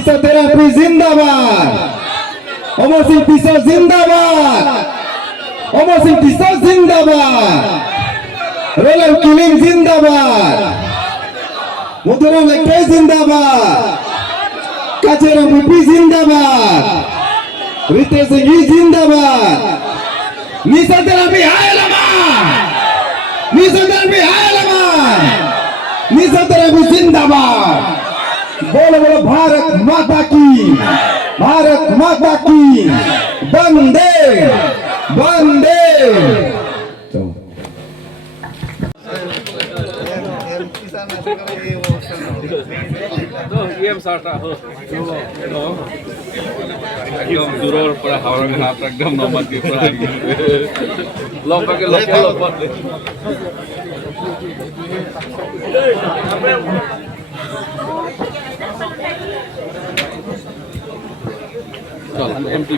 Physiotherapy জিন্দাবাদ, অমরসিং physio জিন্দাবাদ, অমরসিং physio জিন্দাবাদ, রোলার কিলিং জিন্দাবাদ, মধুরাম লেকটাই জিন্দাবাদ, কাচেরা মুপি জিন্দাবাদ, রিতেশ সিং জিন্দাবাদ, ফিজিওথেরাপি হায়লামা, ফিজিওথেরাপি হায়লামা, ফিজিওথেরাপি জিন্দাবাদ। बोलो बोलो भारत माता की, भारत माता की, वंदे वंदे। একদম দূৰৰ পৰা হাওৰা ঘাট একদম নমাতিৰ পৰা লগ পাকে লগ চল এমপি